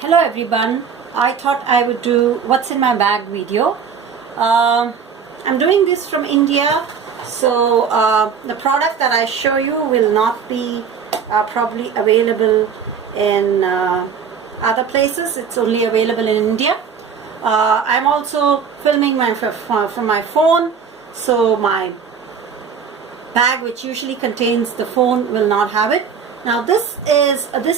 Hello everyone, I thought I would do what's in my bag video. I'm doing this from India, so the product that I show you will not be probably available in other places. It's only available in India. I'm also filming from my phone, so my bag, which usually contains the phone, will not have it. Now this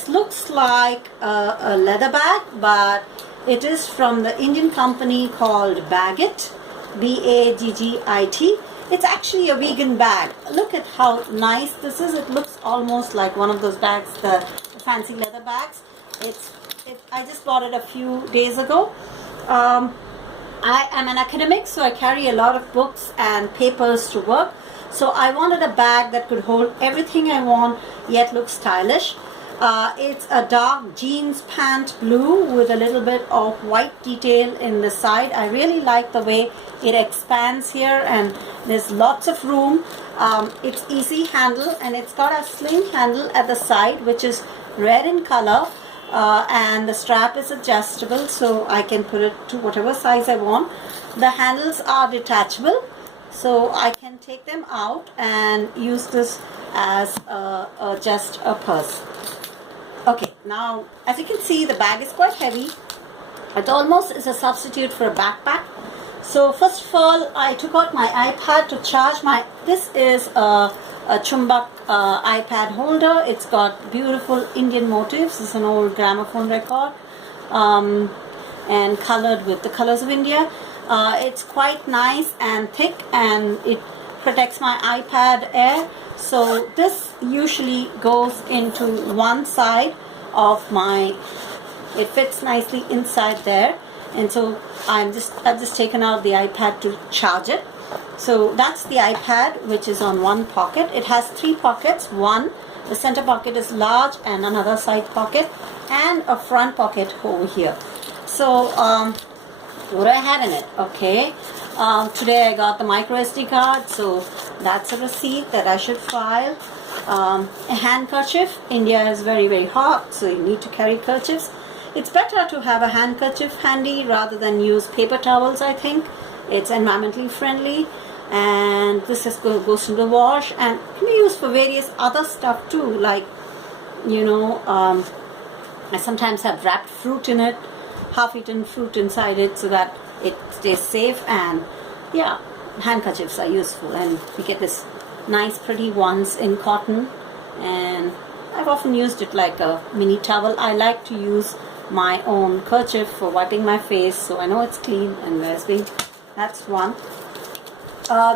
looks like a leather bag, but it is from the Indian company called Baggit, Baggit. It's actually a vegan bag. Look at how nice this is. It looks almost like one of those bags, the fancy leather bags. I just bought it a few days ago. I am an academic, so I carry a lot of books and papers to work. So I wanted a bag that could hold everything I want, yet look stylish. It's a dark jeans pant blue with a little bit of white detail in the side. I really like the way it expands here, and there's lots of room. It's easy handle, and it's got a sling handle at the side, which is red in color. And the strap is adjustable, so I can put it to whatever size I want. The handles are detachable, so I can take them out and use this as just a purse. Okay, now as you can see, the bag is quite heavy. It almost is a substitute for a backpack. So first of all, I took out my iPad to charge this is a Chumbak iPad holder. It's got beautiful Indian motifs. It's an old gramophone record and colored with the colors of India. It's quite nice and thick, and it protects my iPad Air. So this usually goes into one side of it fits nicely inside there, and so I've just taken out the iPad to charge it. So that's the iPad, which is on one pocket. It has three pockets. The center pocket is large, and another side pocket, and a front pocket over here. So what do I have in it? Okay, today I got the micro SD card, so that's a receipt that I should file. A handkerchief. India is very, very hot, so you need to carry kerchiefs. It's better to have a handkerchief handy rather than use paper towels, I think. It's environmentally friendly, and this goes to the wash and can be used for various other stuff too, like, you know, I sometimes have wrapped fruit in it, half-eaten fruit inside it, so that it stays safe. And yeah, handkerchiefs are useful, and we get this nice pretty ones in cotton, and I've often used it like a mini towel. I like to use my own kerchief for wiping my face, so I know it's clean and where's been. That's one.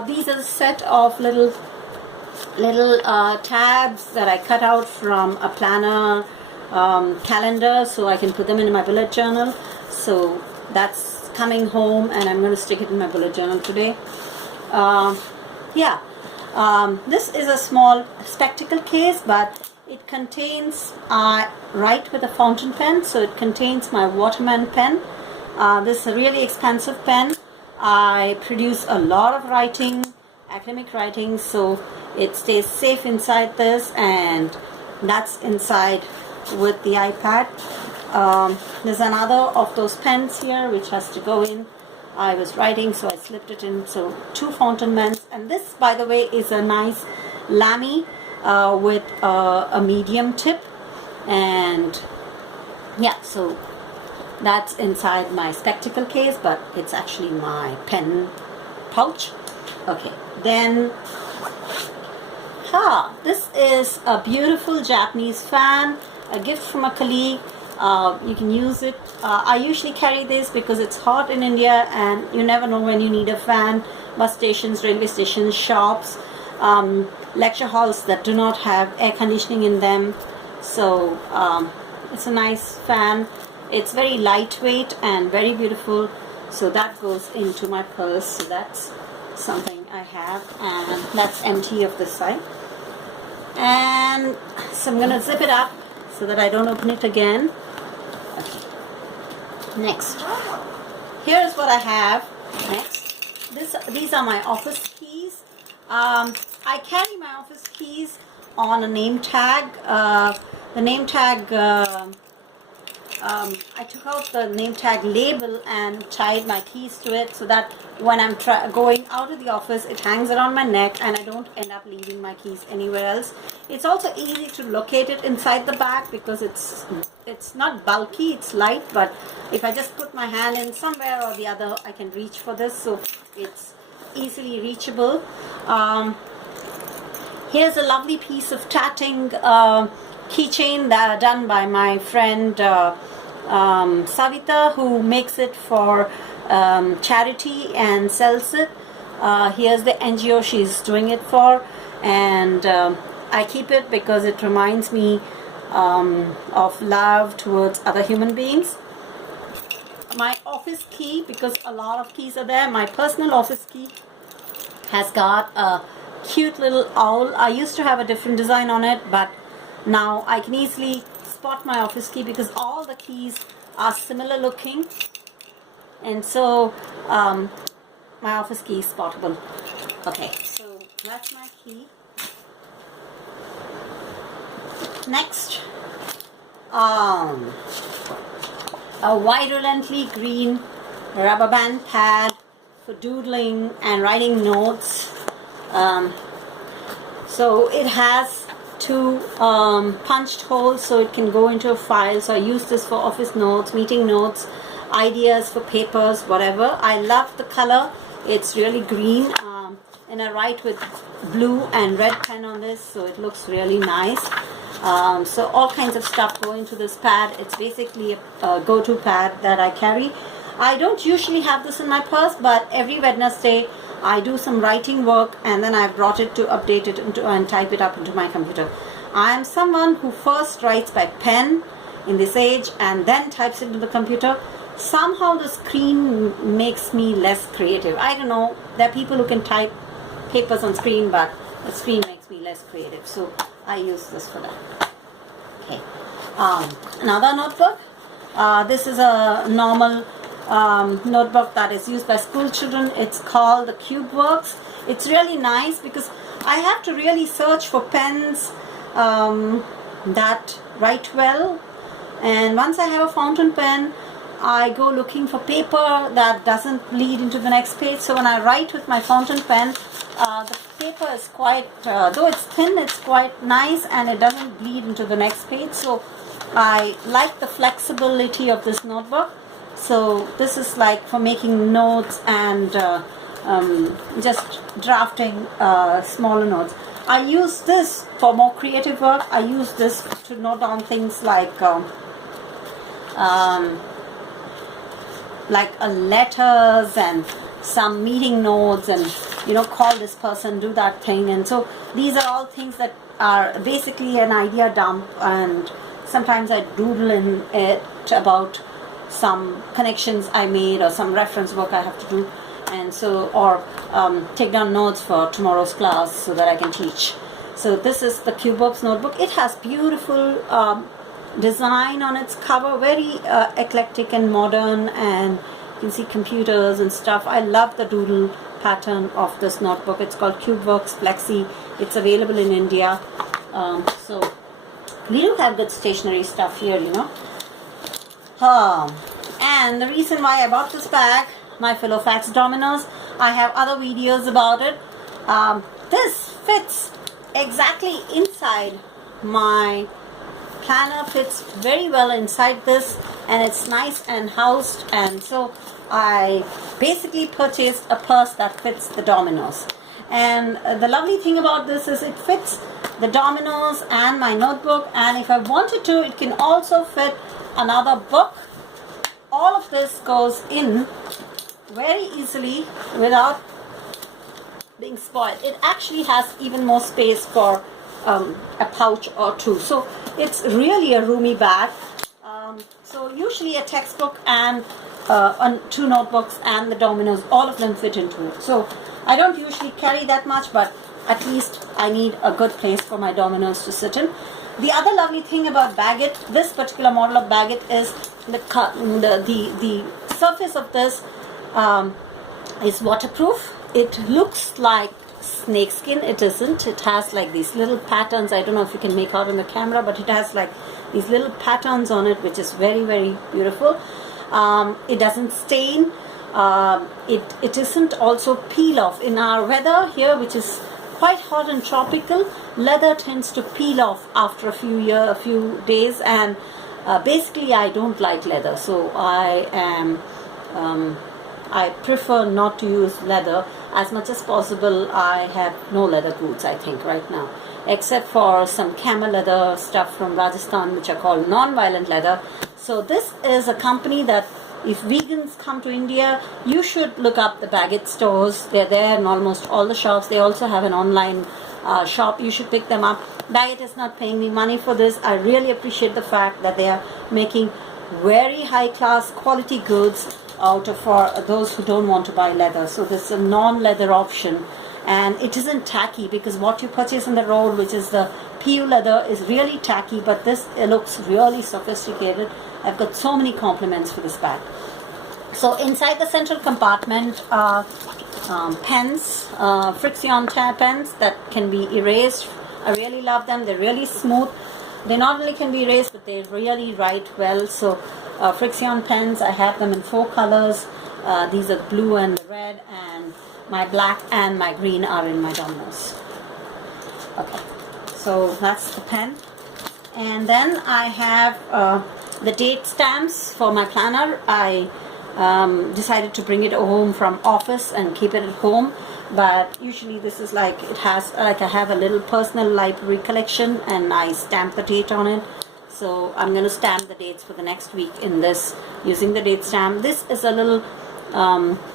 These are a set of little tabs that I cut out from a planner calendar, so I can put them in my bullet journal. So that's coming home, and I'm going to stick it in my bullet journal today. This is a small spectacle case, but it contains, write with a fountain pen, so it contains my Waterman pen. This is a really expensive pen. I produce a lot of writing, academic writing, so it stays safe inside this, and that's inside with the iPad. There's another of those pens here which has to go in. I was writing, so I slipped it in. So 2 fountain pens, and this, by the way, is a nice Lamy with a medium tip, and yeah, so that's inside my spectacle case, but it's actually my pen pouch. Okay, then this is a beautiful Japanese fan, a gift from a colleague. You can use it. I usually carry this because it's hot in India, and you never know when you need a fan. Bus stations, railway stations, shops, lecture halls that do not have air conditioning in them. So it's a nice fan. It's very lightweight and very beautiful, so that goes into my purse. So that's something I have, and that's empty of this side. And so I'm going to zip it up so that I don't open it again. Okay. Next, here's what I have next. These are my office keys. I carry my office keys on a name tag. The name tag I took out the name tag label and tied my keys to it, so that when I'm going out of the office, it hangs around my neck and I don't end up leaving my keys anywhere else. It's also easy to locate it inside the bag because it's not bulky, it's light, but if I just put my hand in somewhere or the other, I can reach for this, so it's easily reachable. Here's a lovely piece of tatting keychain that done by my friend Savita, who makes it for charity and sells it. Here's the NGO she's doing it for, and I keep it because it reminds me of love towards other human beings. My office key, because a lot of keys are there, my personal office key has got a cute little owl. I used to have a different design on it, but now I can easily spot my office key because all the keys are similar looking, and so my office key is spottable. Okay, so that's my key. Next, a virulently green rubber band pad for doodling and writing notes. So it has two punched holes so it can go into a file. So I use this for office notes, meeting notes, ideas for papers, whatever. I love the color. It's really green, and I write with blue and red pen on this, so it looks really nice. So all kinds of stuff go into this pad. It's basically a go-to pad that I carry. I don't usually have this in my purse, but every Wednesday I do some writing work, and then I've brought it to update it and type it up into my computer. I am someone who first writes by pen in this age and then types it into the computer. Somehow the screen makes me less creative. I don't know, there are people who can type papers on screen, but the screen makes me less creative, so I use this for that. Okay, another notebook. This is a normal notebook that is used by school children. It's called the CubeWorks. It's really nice because I have to really search for pens that write well, and once I have a fountain pen, I go looking for paper that doesn't bleed into the next page. So when I write with my fountain pen, the paper is quite, though it's thin, it's quite nice and it doesn't bleed into the next page. So I like the flexibility of this notebook. So this is like for making notes and just drafting smaller notes. I use this for more creative work. I use this to note down things like letters and some meeting notes, and call this person, do that thing. And so these are all things that are basically an idea dump, and sometimes I doodle in it about some connections I made or some reference work I have to do, and so, or take down notes for tomorrow's class so that I can teach. So this is the CubeWorks notebook. It has beautiful design on its cover, very eclectic and modern, and you can see computers and stuff. I love the doodle pattern of this notebook. It's called CubeWorks Flexi. It's available in India. So we do have good stationery stuff here, and the reason why I bought this bag, my Filofax Dominoes, I have other videos about it. This fits exactly inside my planner, fits very well inside this, and it's nice and housed, and so I basically purchased a purse that fits the dominoes. And the lovely thing about this is it fits the dominoes and my notebook, and if I wanted to, it can also fit another book. All of this goes in very easily without being spoiled. It actually has even more space for a pouch or two, so it's really a roomy bag. So usually a textbook and two notebooks and the dominoes, all of them fit into it. So I don't usually carry that much, but at least I need a good place for my dominoes to sit in. The other lovely thing about Baggit, this particular model of Baggit, is the surface of this is waterproof. It looks like snakeskin. It isn't. It has like these little patterns. I don't know if you can make out on the camera, but it has like these little patterns on it, which is very, very beautiful. It doesn't stain. It isn't also peel off. In our weather here, which is quite hot and tropical, leather tends to peel off after a few days, and basically I don't like leather, so I prefer not to use leather as much as possible. I have no leather goods, I think, right now, except for some camel leather stuff from Rajasthan, which are called non-violent leather. So this is a company that if vegans come to India, you should look up the Baggit stores. They're there in almost all the shops. They also have an online shop. You should pick them up. Baggit is not paying me money for this. I really appreciate the fact that they are making very high class quality goods out of for those who don't want to buy leather. So this is a non-leather option, and it isn't tacky, because what you purchase on the road, which is the PU leather, is really tacky, but this looks really sophisticated. I've got so many compliments for this bag. So inside the central compartment are pens, friction pens that can be erased. I really love them. They're really smooth. They not only can be erased, but they really write well. So friction pens, I have them in 4 colors. These are blue and red, and my black and my green are in my dominoes. Okay, so that's the pen. And then I have the date stamps for my planner. I decided to bring it home from office and keep it at home, but usually this is like, it has like, I have a little personal library collection, and I stamp the date on it. So I'm going to stamp the dates for the next week in this using the date stamp. This is a little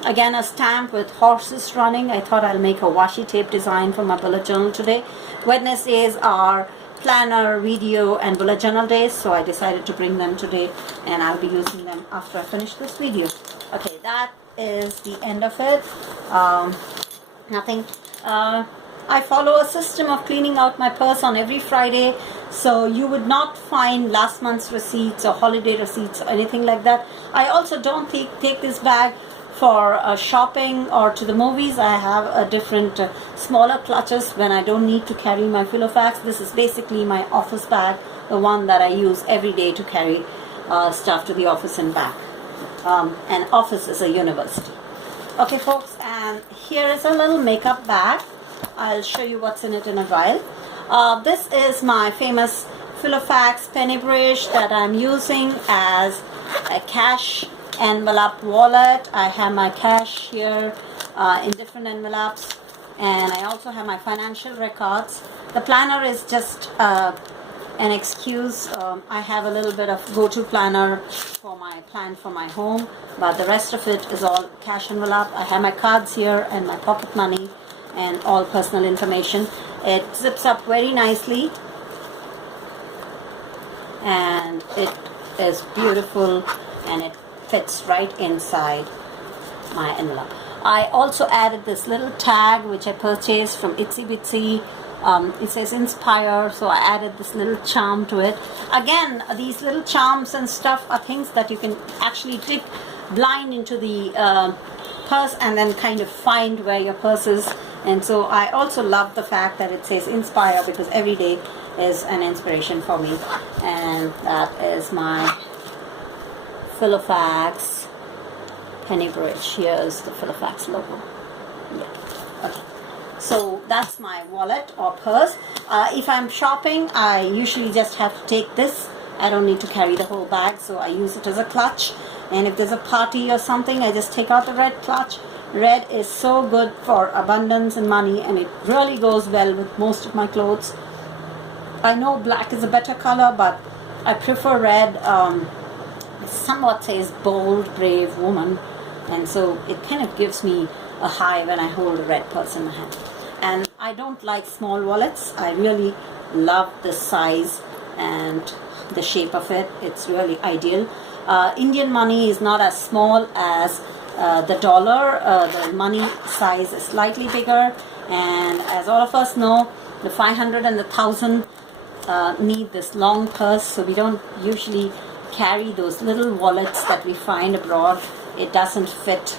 again a stamp with horses running. I thought I'll make a washi tape design for my bullet journal today. Wednesdays are planner, video and bullet journal days, so I decided to bring them today, and I'll be using them after I finish this video. Okay, that is the end of it. Nothing. I follow a system of cleaning out my purse on every Friday, so you would not find last month's receipts or holiday receipts or anything like that. I also don't take this bag for shopping or to the movies. I have a different smaller clutches when I don't need to carry my pillow facts. This is basically my office bag, the one that I use every day to carry stuff to the office and back. And office is a university. Okay folks, and here is a little makeup bag. I'll show you what's in it in a while. This is my famous Filofax penny bridge that I'm using as a cash envelope wallet. I have my cash here in different envelopes, and I also have my financial records. The planner is just an excuse. I have a little bit of go-to planner for my plan for my home, but the rest of it is all cash envelope. I have my cards here and my pocket money and all personal information. It zips up very nicely, and it is beautiful, and it fits right inside my envelope. I also added this little tag which I purchased from Itsy Bitsy. It says inspire, so I added this little charm to it. Again, these little charms and stuff are things that you can actually dig blind into the purse and then kind of find where your purse is. And so I also love the fact that it says inspire, because every day is an inspiration for me. And that is my Filofax penny bridge. Here's the Filofax logo. Yeah. Okay. So that's my wallet or purse. If I'm shopping, I usually just have to take this. I don't need to carry the whole bag, so I use it as a clutch. And if there's a party or something, I just take out the red clutch. Red is so good for abundance and money, and it really goes well with most of my clothes. I know black is a better color, but I prefer red. It somewhat says bold, brave woman, and so it kind of gives me a high when I hold a red purse in my hand. And I don't like small wallets. I really love the size and the shape of it. It's really ideal. Indian money is not as small as the dollar. The money size is slightly bigger, and as all of us know, the 500 and the 1000 need this long purse, so we don't usually carry those little wallets that we find abroad. It doesn't fit.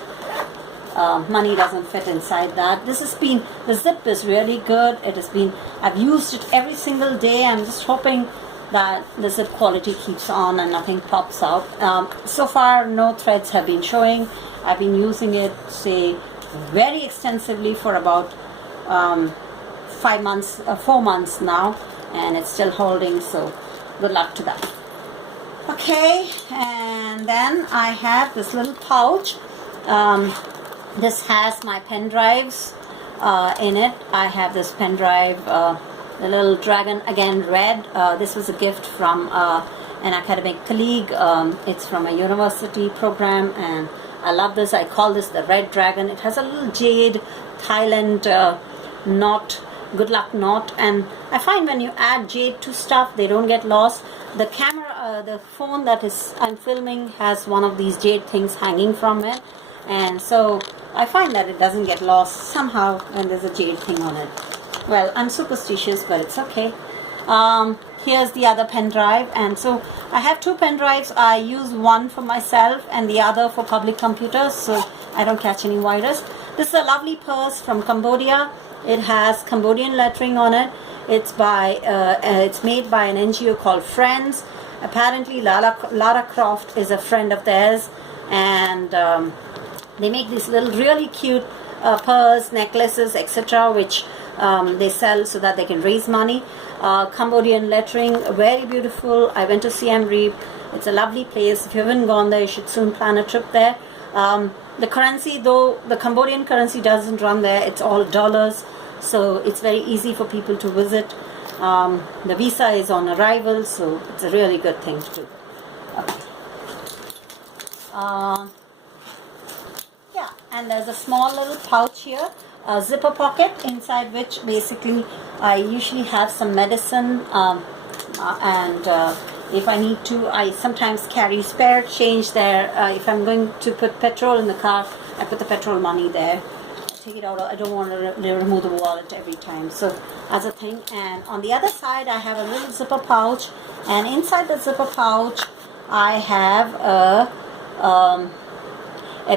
Money doesn't fit inside that. This has been, the zip is really good. It has been, I've used it every single day. I'm just hoping that the zip quality keeps on and nothing pops out. So far no threads have been showing. I've been using it, say, very extensively for about 4 months now, and it's still holding, so good luck to that. Okay, and then I have this little pouch. This has my pen drives in it. I have this pen drive, the little dragon, again red. This was a gift from an academic colleague. It's from a university program, and I love this. I call this the red dragon. It has a little jade Thailand knot, good luck knot, and I find when you add jade to stuff, they don't get lost. The camera, the phone that I'm filming has one of these jade things hanging from it, and so I find that it doesn't get lost somehow when there's a jade thing on it. Well, I'm superstitious, but it's okay. Here's the other pen drive, and so I have 2 pen drives. I use one for myself and the other for public computers, so I don't catch any virus. This is a lovely purse from Cambodia. It has Cambodian lettering on it. It's made by an NGO called Friends. Apparently Lara Croft is a friend of theirs, and they make these little really cute pearls, necklaces, etc., which they sell so that they can raise money. Cambodian lettering, very beautiful. I went to Siem Reap. It's a lovely place. If you haven't gone there, you should soon plan a trip there. The currency, though, the Cambodian currency doesn't run there. It's all dollars, so it's very easy for people to visit. The visa is on arrival, so it's a really good thing to do. Okay. Yeah, and there's a small little pouch here, a zipper pocket, inside which basically I usually have some medicine, and if I need to, I sometimes carry spare change there. If I'm going to put petrol in the car, I put the petrol money there. Take it out. I don't want to remove the wallet every time, so as a thing. And on the other side I have a little zipper pouch, and inside the zipper pouch I have a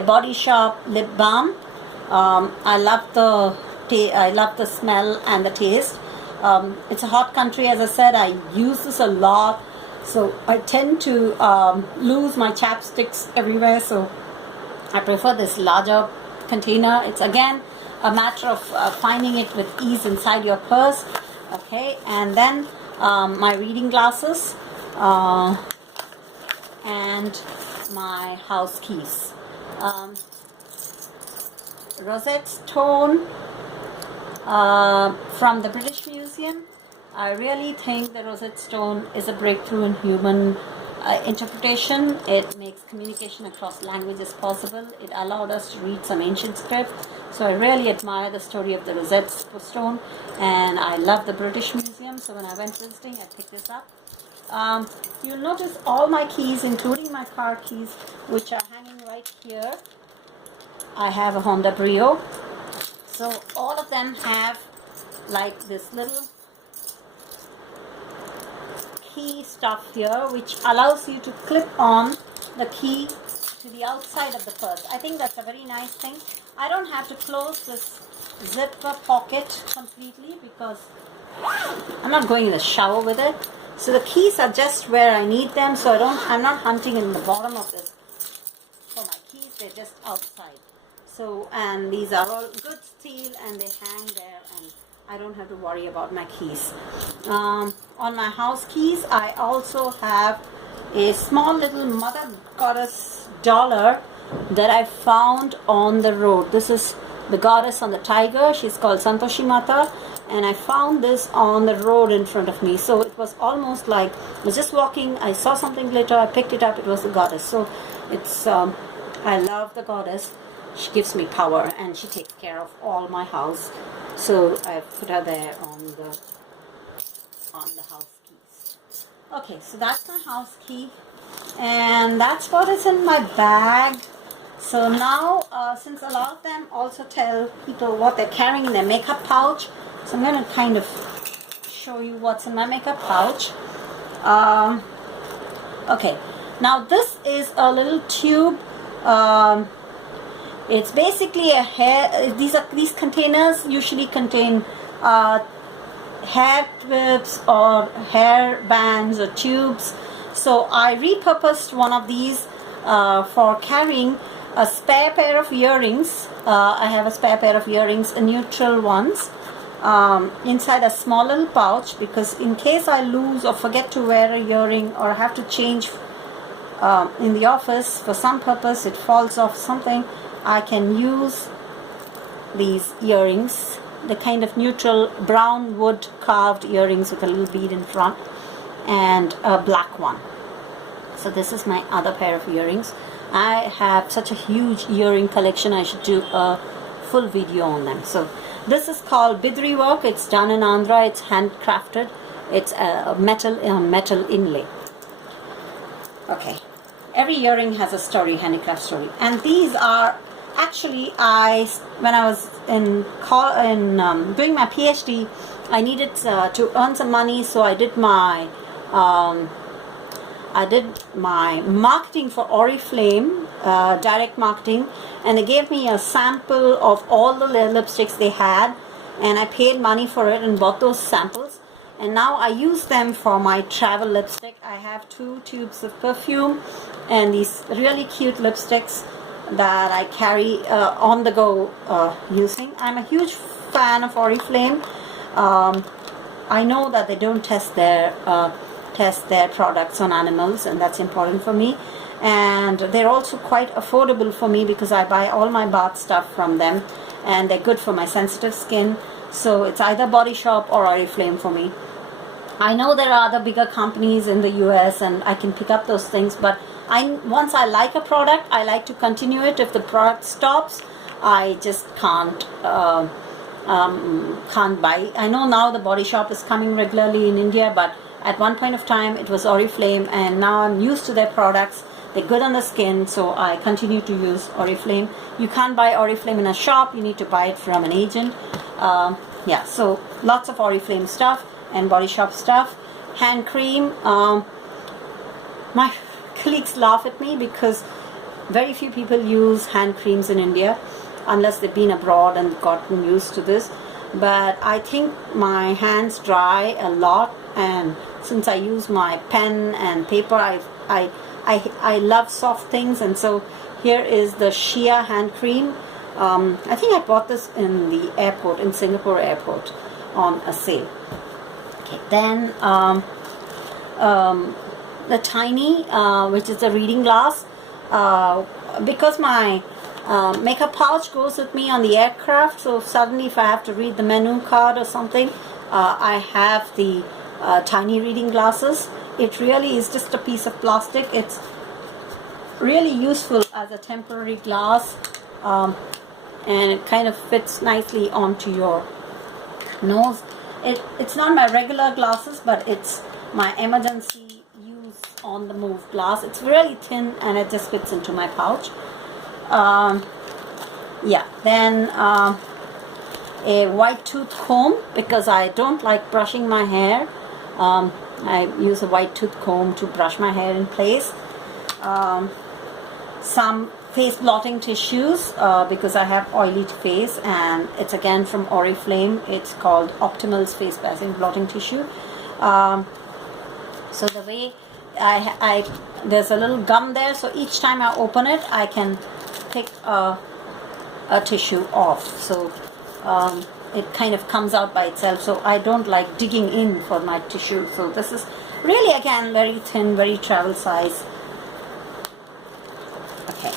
Body Shop lip balm. I love the smell and the taste. It's a hot country, as I said. I use this a lot, so I tend to lose my chapsticks everywhere, so I prefer this larger container. It's again a matter of finding it with ease inside your purse. Okay, and then my reading glasses and my house keys. Rosette stone from the British Museum. I really think the Rosette stone is a breakthrough in human interpretation. It makes communication across languages possible. It allowed us to read some ancient script. So I really admire the story of the Rosette stone, and I love the British Museum. So when I went visiting, I picked this up. You'll notice all my keys, including my car keys, which are hanging right here. I have a Honda Brio. So all of them have like this little key stuff here, which allows you to clip on the key to the outside of the purse. I think that's a very nice thing. I don't have to close this zipper pocket completely because I'm not going in the shower with it. So the keys are just where I need them, so I'm not hunting in the bottom of this for my keys. They're just outside. So, and these are all good steel and they hang there, and I don't have to worry about my keys. On my house keys, I also have a small little Mother Goddess dollar that I found on the road. This is the goddess on the tiger. She's called Santoshi Mata, and I found this on the road in front of me. So it was almost like I was just walking, I saw something glitter, I picked it up, it was the goddess. So it's I love the goddess. She gives me power, and she takes care of all my house. So I put her there on the house keys. Okay, so that's my house key, and that's what is in my bag. So now, since a lot of them also tell people what they're carrying in their makeup pouch, so I'm going to kind of show you what's in my makeup pouch. Okay, now this is a little tube. It's basically a hair. These containers usually contain hair clips or hair bands or tubes. So I repurposed one of these for carrying a spare pair of earrings. I have a spare pair of earrings, neutral ones, inside a small little pouch, because in case I lose or forget to wear a earring or have to change in the office for some purpose, it falls off something, I can use these earrings, the kind of neutral brown wood carved earrings with a little bead in front and a black one. So this is my other pair of earrings. I have such a huge earring collection, I should do a full video on them. So this is called Bidri work. It's done in Andhra. It's handcrafted. It's a metal inlay. Okay, every earring has a story, handicraft story, and these are actually, when I was doing my PhD, I needed to earn some money, so I did my marketing for Oriflame, direct marketing, and they gave me a sample of all the lipsticks they had, and I paid money for it and bought those samples, and now I use them for my travel lipstick. I have 2 tubes of perfume and these really cute lipsticks that I carry on the go using. I'm a huge fan of Oriflame. I know that they don't test their products on animals, and that's important for me, and they're also quite affordable for me because I buy all my bath stuff from them, and they're good for my sensitive skin. So it's either Body Shop or Oriflame for me. I know there are other bigger companies in the US and I can pick up those things, but once I like a product, I like to continue it. If the product stops, I just can't buy. I know now the Body Shop is coming regularly in India, but at one point of time it was Oriflame, and now I'm used to their products. They're good on the skin, so I continue to use Oriflame. You can't buy Oriflame in a shop, you need to buy it from an agent. Yeah, so lots of Oriflame stuff and Body Shop stuff. Hand cream. My colleagues laugh at me because very few people use hand creams in India unless they've been abroad and gotten used to this. But I think my hands dry a lot, and since I use my pen and paper, I love soft things, and so here is the Shea hand cream. I think I bought this in the airport, in Singapore airport, on a sale. Okay, then the Tiny, which is a reading glass, because my makeup pouch goes with me on the aircraft, so suddenly if I have to read the menu card or something, I have the Tiny reading glasses. It really is just a piece of plastic. It's really useful as a temporary glass, and it kind of fits nicely onto your nose. It's not my regular glasses, but it's my emergency use on the move glass. It's really thin and it just fits into my pouch. Yeah, then a white tooth comb, because I don't like brushing my hair. I use a white tooth comb to brush my hair in place. Some face blotting tissues, because I have oily face, and it's again from Oriflame. It's called Optimal's face blotting tissue. So the way there's a little gum there, so each time I open it, I can pick a tissue off. So it kind of comes out by itself, so I don't like digging in for my tissue. So this is really, again, very thin, very travel size. Okay,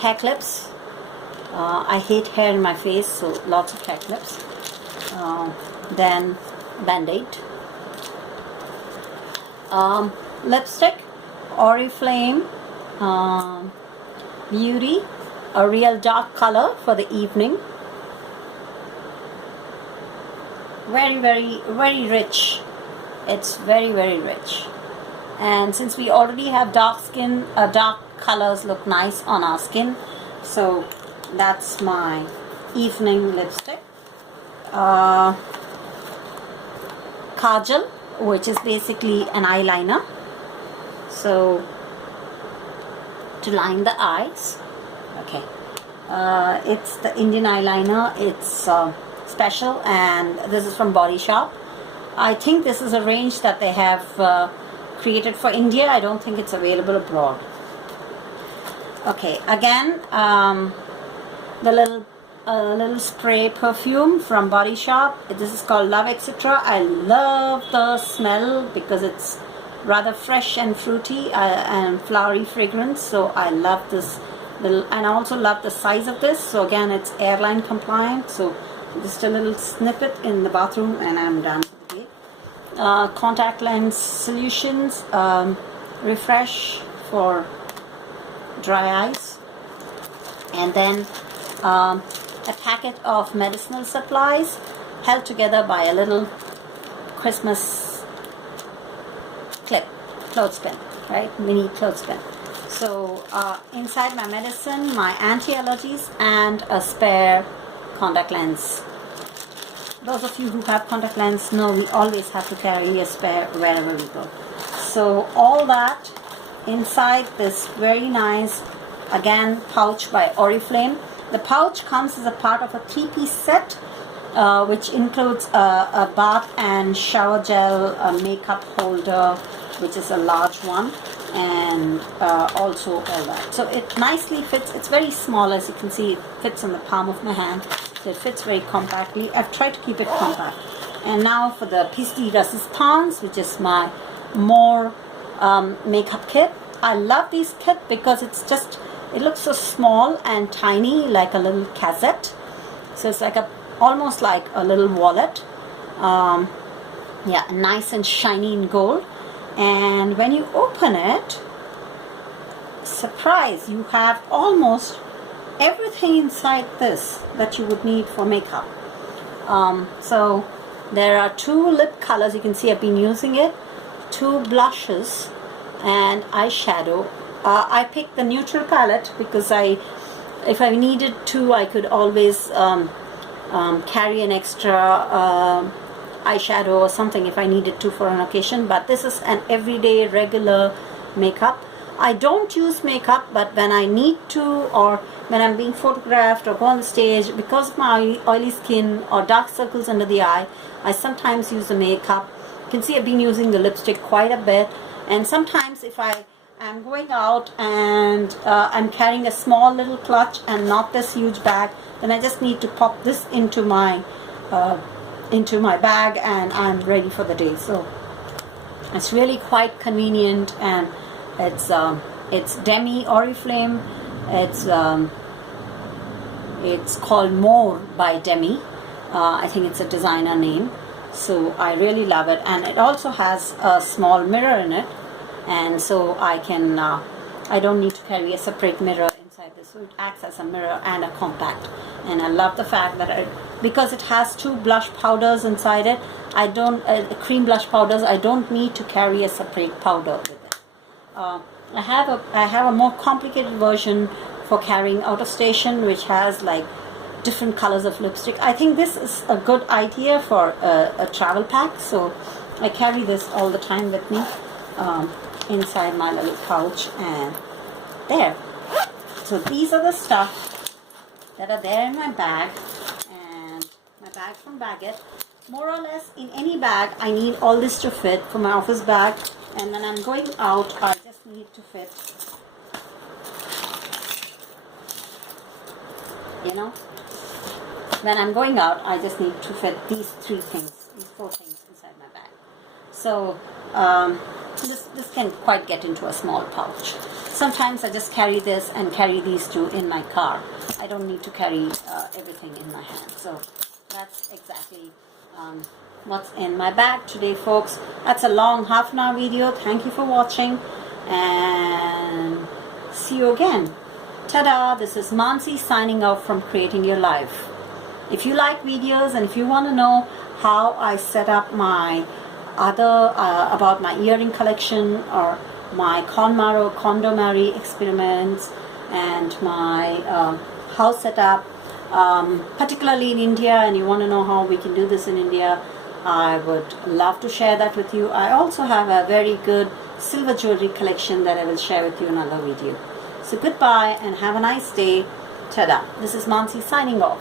hair clips. I hate hair in my face, so lots of hair clips. Then Band-Aid. Lipstick, Oriflame Beauty, a real dark color for the evening. Very, very, very rich. It's very, very rich. And since we already have dark skin, dark colors look nice on our skin. So that's my evening lipstick. Kajal, which is basically an eyeliner. So to line the eyes. Okay. It's the Indian eyeliner. It's special, and this is from Body Shop. I think this is a range that they have created for India. I don't think it's available abroad. Okay, again, the little spray perfume from Body Shop. This is called Love Etc. I love the smell because it's rather fresh and fruity and flowery fragrance. So I love this little, and I also love the size of this. So again, it's airline compliant. So just a little snippet in the bathroom and I'm done for the day. Contact lens solutions, refresh for dry eyes, and then a packet of medicinal supplies held together by a little Christmas clip, clothespin, right? Mini clothespin. So inside my medicine, my anti-allergies, and a spare contact lens. Those of you who have contact lens know we always have to carry a spare wherever we go. So all that inside this very nice, again, pouch by Oriflame. The pouch comes as a part of a 3-piece set, which includes a bath and shower gel, a makeup holder, which is a large one, and also all that. So it nicely fits. It's very small, as you can see. It fits in the palm of my hand. So it fits very compactly. I've tried to keep it compact. And now for the piece de resistance, which is my more makeup kit. I love this kit because it's just, it looks so small and tiny, like a little cassette. So it's like almost like a little wallet. Yeah, nice and shiny in gold. And when you open it, surprise, you have almost everything inside this that you would need for makeup. So there are 2 lip colors. You can see I've been using it. 2 blushes and eyeshadow. I picked the neutral palette because if I needed to, I could always carry an extra eyeshadow or something if I needed to for an occasion. But this is an everyday regular makeup. I don't use makeup, but when I need to, or when I'm being photographed or go on the stage, because of my oily skin or dark circles under the eye, I sometimes use the makeup. You can see I've been using the lipstick quite a bit. And sometimes if I am going out and I'm carrying a small little clutch and not this huge bag, then I just need to pop this into my bag and I'm ready for the day. So it's really quite convenient, and it's Demi Oriflame. It's called More by Demi. I think it's a designer name. So I really love it, and it also has a small mirror in it, and so I don't need to carry a separate mirror inside this. So it acts as a mirror and a compact, and I love the fact that because it has 2 blush powders inside it, cream blush powders, I don't need to carry a separate powder with it. I have a more complicated version for carrying out of station, which has like different colors of lipstick. I think this is a good idea for a travel pack, so I carry this all the time with me inside my little pouch. And there, so these are the stuff that are there in my bag, and my bag from Baggit. More or less in any bag I need all this to fit for my office bag, and when I'm going out I just need to fit, when I'm going out I just need to fit these 4 things inside my bag. So this can quite get into a small pouch. Sometimes I just carry this and carry these 2 in my car. I don't need to carry everything in my hand. So that's exactly what's in my bag today, folks. That's a long half-an-hour video. Thank you for watching, and see you again. Ta-da! This is Mansi signing off from Creating Your Life. If you like videos and if you want to know how I set up my about my earring collection, or my KonMari Kondomari experiments, and my house setup, particularly in India, and you want to know how we can do this in India, I would love to share that with you. I also have a very good silver jewelry collection that I will share with you in another video. So goodbye and have a nice day. Ta-da. This is Mansi signing off.